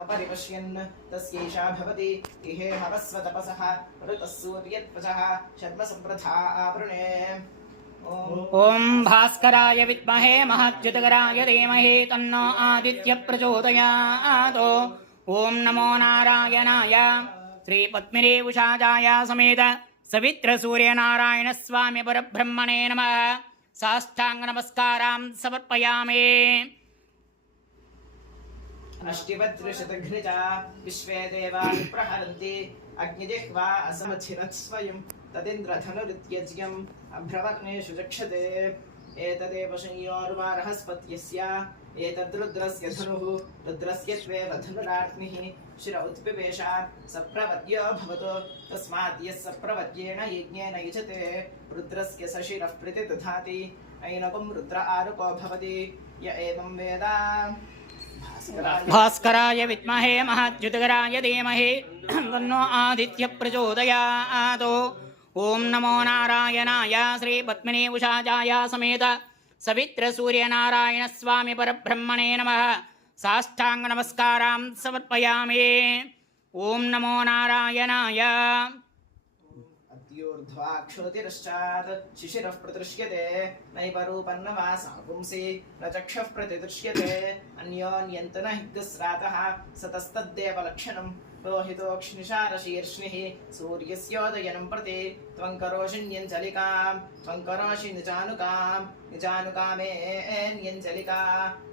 परिपश्यन् तस्यैषा भवति इहे हवस्वतपसः ऋतः सूर्यत्वचः शर्मसम्प्रथा आवृणे। ओम भास्कराय विद्महे महच्युतकराय धीमहि तन्नो आदित्य प्रचोदयात्। ओम नमो नारायणाय श्री पद्मिनी उषाजाय समेत सवित्र सूर्य नारायण स्वामी परब्रह्मणे नमः। साष्टांग नमस्कारां समर्पयामि। अष्टिवदृशतघ्निजा विश्वे देवा प्रहरन्ति अग्निजिह्वा असमथिरत् स्वयं तदिन्द्रधनुरित्यज्यम् अभ्रवर्णेषु चक्षते। एतदेव संयोर्वारहस्पत्यस्य एतद्रुद्रस्य धनुः रुद्रस्य त्वेव धनुराग्निः शिर उत्पिपेश सप्रवद्यो भवतु तस्मात् यः सप्रवद्येन यज्ञेन युजते रुद्रस्य सशिरः प्रतिदधाति ऐनकं रुद्र आरुको भवति य एवं वेद। भास्कराय विद्महे महच्युतकराय धीमहि तन्नो आदित्य प्रचोदयात्। ओम नमो नारायणाय श्री पद्मिनी उषाजाय समेत सवित्र सूर्य नारायण स्वामी परब्रह्मणे नमः। साष्टांग नमस्कारां समर्पयामि। ओम नमो नारायणाय। अद्योर्ध्वाक्षोतिरश्चात् शिशिरः प्रदृश्यते नैव रूपं न वासा पुंसि न चक्षुः प्रतिदृश्यते अन्योन्यन्तन हिग्गस्रातः सतस्तद्देवलक्षणं रोहितोक्ष्णिशारशीर्ष्णिः सूर्यस्योदयनं प्रति त्वं करोषिण्यञ्जलिकां त्वं करोषि निजानुकां निजानुकामेऽन्यञ्जलिका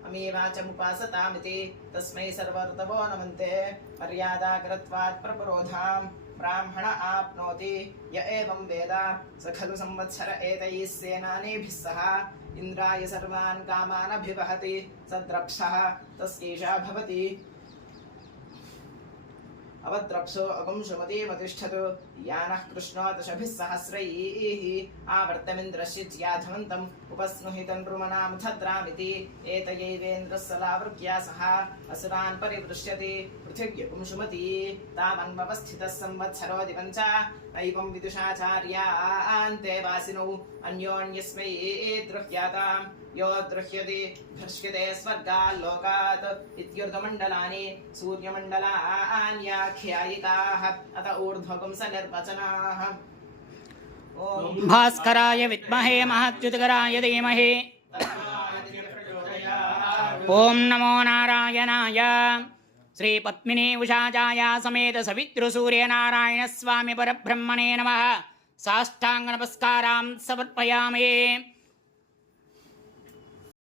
अमीवाचमुपासतामिति तस्मै सर्वऋतवो नमन्ते मर्यादाकृत्वात् प्रपुरोधां ब्राह्मण आप्नोति य एवं वेद स खलु संवत्सर एतैः सेनानीभिः सह इन्द्राय सर्वान् कामान् अभिवहति सद्रप्सः तस्यैषा भवति। अवद्रप्सो अगुंसुमतीमतिष्ठतु यानः कृष्णो दशभिः सहस्रैः आवर्तमिन्द्रस्य ज्याधवन्तम् उपस्नुहितं नृमणामुथद्रामिति एतयैवेन्द्रः सलावृक्या सह असुरान् परिवृष्यति पृथिव्यपुंसुमती तामन्वस्थितः संवत्सरो दिवञ्च नैवं विदुषाचार्यान्ते वासिनौ अन्योन्यस्मै द्रुह्याताम् यो द्रुह्यति भ्रश्यते स्वर्गाल्लोकात् इत्युर्ध्वमण्डलानि सूर्यमण्डलान्याख्यायिकाः अत ऊर्ध्वपुंसनिर्वचनाः। भास्कराय विद्महे महच्युतकराय धीमहि ओम नमो नारायणाय श्री पद्मिनी उषाजाय समेत सवित्र सूर्य नारायण स्वामी परब्रह्मणे नमः। साष्टांग नमस्कारां समर्पयामि।